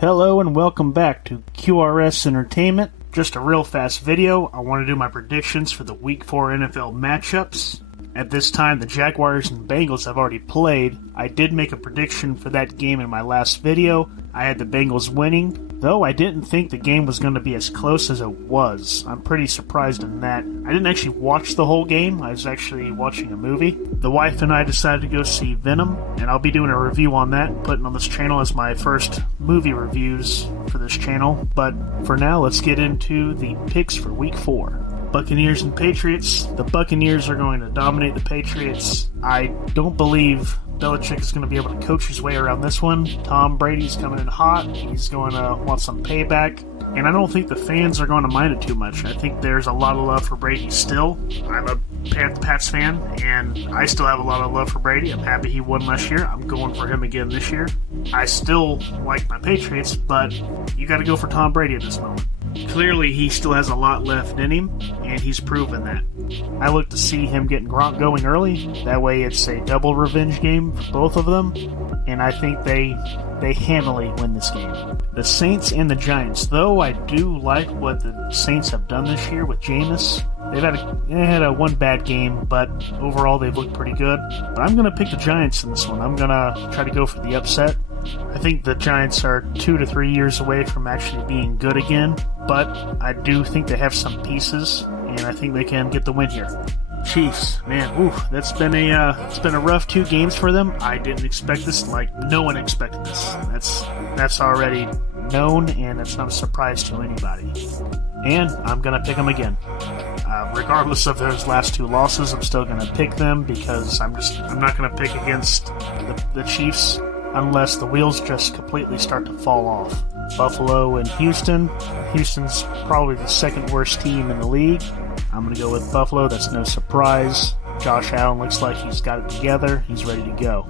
Hello and welcome back to QRS Entertainment. Just a real fast video. I want to do my predictions for the Week 4 NFL matchups. At this time, the Jaguars and Bengals have already played. I did make a prediction for that game in my last video. I had the Bengals winning, though I didn't think the game was going to be as close as it was. I'm pretty surprised in that. I didn't actually watch the whole game. I was actually watching a movie. The wife and I decided to go see Venom, and I'll be doing a review on that, putting on this channel as my first movie reviews for this channel. But for now, let's get into the picks for Week 4. Buccaneers and Patriots. The Buccaneers are going to dominate the Patriots. I don't believe Belichick is going to be able to coach his way around this one. Tom Brady's coming in hot. He's going to want some payback. And I don't think the fans are going to mind it too much. I think there's a lot of love for Brady still. I'm a Pats fan, and I still have a lot of love for Brady. I'm happy he won last year. I'm going for him again this year. I still like my Patriots, but you got to go for Tom Brady at this moment. Clearly, he still has a lot left in him, and he's proven that. I look to see him getting Gronk going early. That way it's a double revenge game for both of them, and I think they handily win this game. The Saints and the Giants, though I do like what the Saints have done this year with Jameis. They had a one bad game, but overall they've looked pretty good. But I'm going to pick the Giants in this one. I'm going to try to go for the upset. I think the Giants are 2 to 3 years away from actually being good again, but I do think they have some pieces, and I think they can get the win here. Chiefs, man, it's been a rough 2 games for them. I didn't expect this, like no one expected this. That's already known, and it's not a surprise to anybody. And I'm gonna pick them again. Regardless of those last 2 losses, I'm still gonna pick them because I'm not gonna pick against the Chiefs unless the wheels just completely start to fall off. Buffalo and Houston. Houston's probably the second worst team in the league. I'm going to go with Buffalo. That's no surprise. Josh Allen looks like he's got it together. He's ready to go.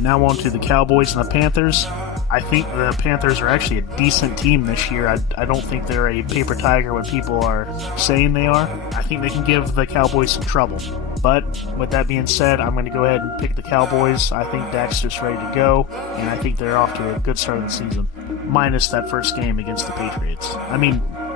Now on to the Cowboys and the Panthers. I think the Panthers are actually a decent team this year. I don't think they're a paper tiger when people are saying they are. I think they can give the Cowboys some trouble. But with that being said, I'm going to go ahead and pick the Cowboys. I think Dak's just ready to go, and I think they're off to a good start of the season. Minus that first game against the Patriots.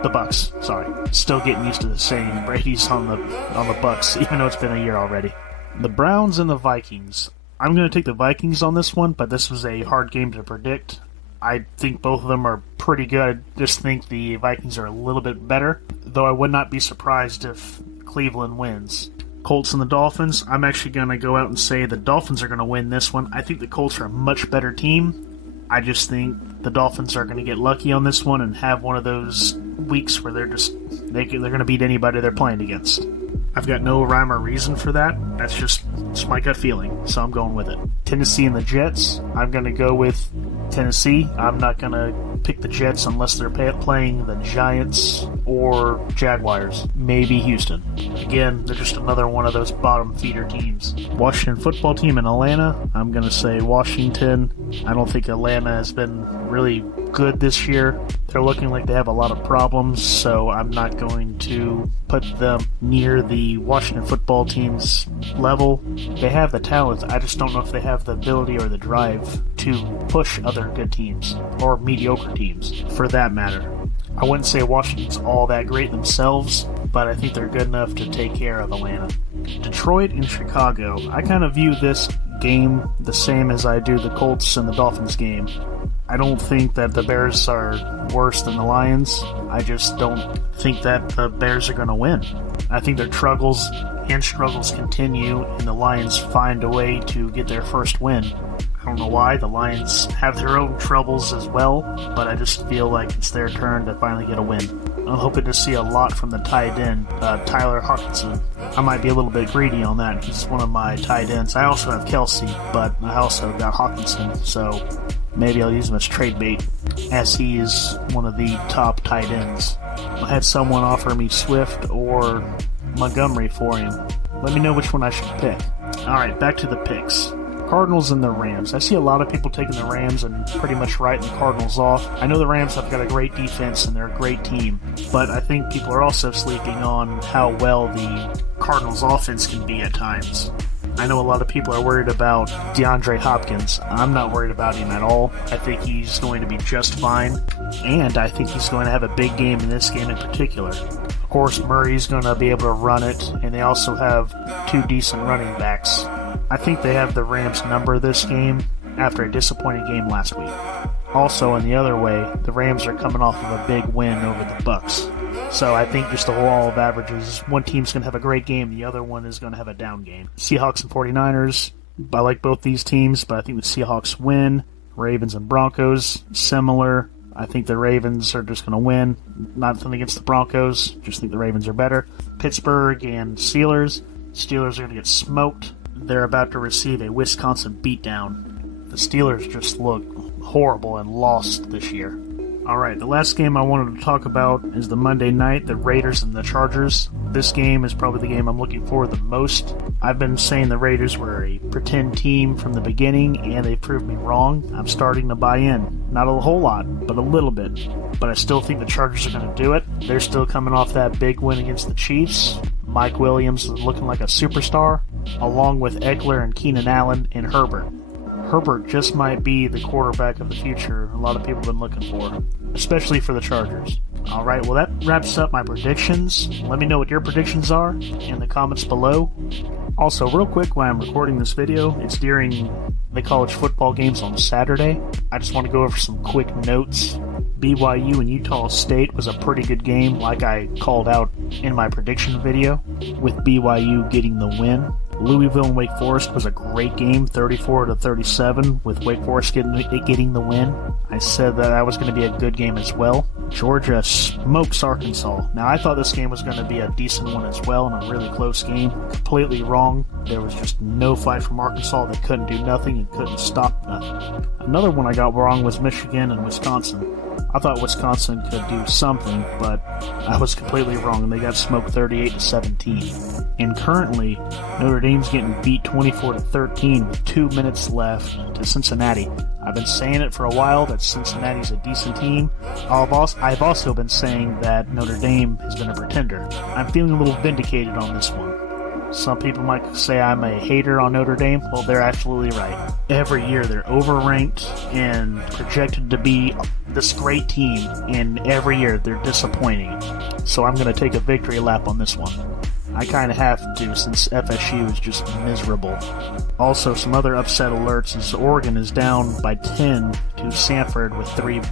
The Bucks. Sorry. Still getting used to saying Brady's on the Bucks, even though it's been a year already. The Browns and the Vikings. I'm going to take the Vikings on this one, but this was a hard game to predict. I think both of them are pretty good. I just think the Vikings are a little bit better, though I would not be surprised if Cleveland wins. Colts and the Dolphins. I'm actually going to go out and say the Dolphins are going to win this one. I think the Colts are a much better team. I just think the Dolphins are going to get lucky on this one and have one of those weeks where they're going to beat anybody they're playing against. I've got no rhyme or reason for that. That's just my gut feeling, so I'm going with it. Tennessee and the Jets. I'm going to go with Tennessee. I'm not going to pick the Jets unless they're playing the Giants or Jaguars. Maybe Houston. Again, they're just another one of those bottom feeder teams. Washington football team in Atlanta. I'm going to say Washington. I don't think Atlanta has been really good this year. They're looking like they have a lot of problems, so I'm not going to put them near the Washington football team's level. They have the talent. I just don't know if they have the ability or the drive to push other good teams, or mediocre teams, for that matter. I wouldn't say Washington's all that great themselves, but I think they're good enough to take care of Atlanta. Detroit and Chicago. I kind of view this game the same as I do the Colts and the Dolphins game. I don't think that the Bears are worse than the Lions. I just don't think that the Bears are going to win. I think their struggles continue, and the Lions find a way to get their first win. I don't know why. The Lions have their own troubles as well, but I just feel like it's their turn to finally get a win. I'm hoping to see a lot from the tight end, Tyler Hawkinson. I might be a little bit greedy on that. He's one of my tight ends. I also have Kelsey, but I also got Hawkinson, so maybe I'll use him as trade bait, as he is one of the top tight ends. I had someone offer me Swift or Montgomery for him. Let me know which one I should pick. Alright, back to the picks. Cardinals and the Rams. I see a lot of people taking the Rams and pretty much writing the Cardinals off. I know the Rams have got a great defense and they're a great team, but I think people are also sleeping on how well the Cardinals offense can be at times. I know a lot of people are worried about DeAndre Hopkins. I'm not worried about him at all. I think he's going to be just fine, and I think he's going to have a big game in this game in particular. Of course, Murray's going to be able to run it, and they also have two decent running backs. I think they have the Rams' number this game after a disappointing game last week. Also, in the other way, the Rams are coming off of a big win over the Bucs. So I think just the law of averages, one team's going to have a great game, the other one is going to have a down game. Seahawks and 49ers, I like both these teams, but I think the Seahawks win. Ravens and Broncos, similar. I think the Ravens are just going to win. Nothing against the Broncos, just think the Ravens are better. Pittsburgh and Steelers. Steelers are going to get smoked. They're about to receive a Wisconsin beatdown. The Steelers just look horrible and lost this year. Alright, the last game I wanted to talk about is the Monday night, the Raiders and the Chargers. This game is probably the game I'm looking for the most. I've been saying the Raiders were a pretend team from the beginning, and they proved me wrong. I'm starting to buy in. Not a whole lot, but a little bit. But I still think the Chargers are going to do it. They're still coming off that big win against the Chiefs. Mike Williams is looking like a superstar, along with Eckler and Keenan Allen and Herbert. Herbert just might be the quarterback of the future a lot of people have been looking for, especially for the Chargers. Alright, well that wraps up my predictions. Let me know what your predictions are in the comments below. Also, real quick, while I'm recording this video, it's during the college football games on Saturday. I just want to go over some quick notes. BYU and Utah State was a pretty good game, like I called out in my prediction video, with BYU getting the win. Louisville and Wake Forest was a great game, 34-37, with Wake Forest getting the win. I said that was going to be a good game as well. Georgia smokes Arkansas. Now, I thought this game was going to be a decent one as well, and a really close game. Completely wrong. There was just no fight from Arkansas. They couldn't do nothing and couldn't stop nothing. Another one I got wrong was Michigan and Wisconsin. I thought Wisconsin could do something, but I was completely wrong, and they got smoked 38-17. And currently, Notre Dame's getting beat 24-13 with 2 minutes left to Cincinnati. I've been saying it for a while that Cincinnati's a decent team. I've also been saying that Notre Dame has been a pretender. I'm feeling a little vindicated on this one. Some people might say I'm a hater on Notre Dame. Well, they're absolutely right. Every year they're overranked and projected to be this great team, and every year they're disappointing. So I'm going to take a victory lap on this one. I kind of have to, since FSU is just miserable. Also, some other upset alerts is Oregon is down by 10 to Samford with 13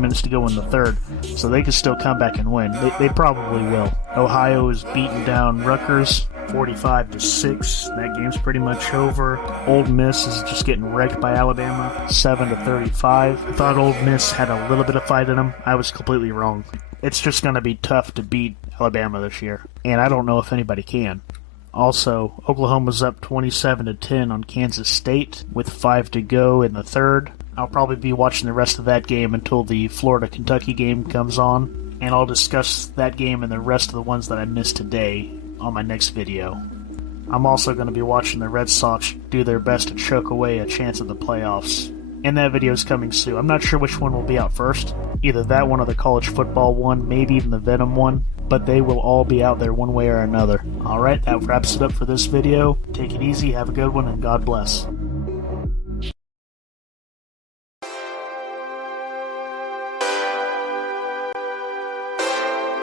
minutes to go in the third, so they can still come back and win. They probably will. Ohio is beating down Rutgers 45-6. That game's pretty much over. Ole Miss is just getting wrecked by Alabama 7-35. I thought Ole Miss had a little bit of fight in them. I was completely wrong. It's just going to be tough to beat Alabama this year, and I don't know if anybody can. Also, Oklahoma's up 27-10 on Kansas State with 5 to go in the third. I'll probably be watching the rest of that game until the Florida-Kentucky game comes on, and I'll discuss that game and the rest of the ones that I missed today on my next video. I'm also going to be watching the Red Sox do their best to choke away a chance at the playoffs, and that video is coming soon. I'm not sure which one will be out first, either that one or the college football one, maybe even the Venom one, but they will all be out there one way or another. Alright, that wraps it up for this video. Take it easy, have a good one, and God bless.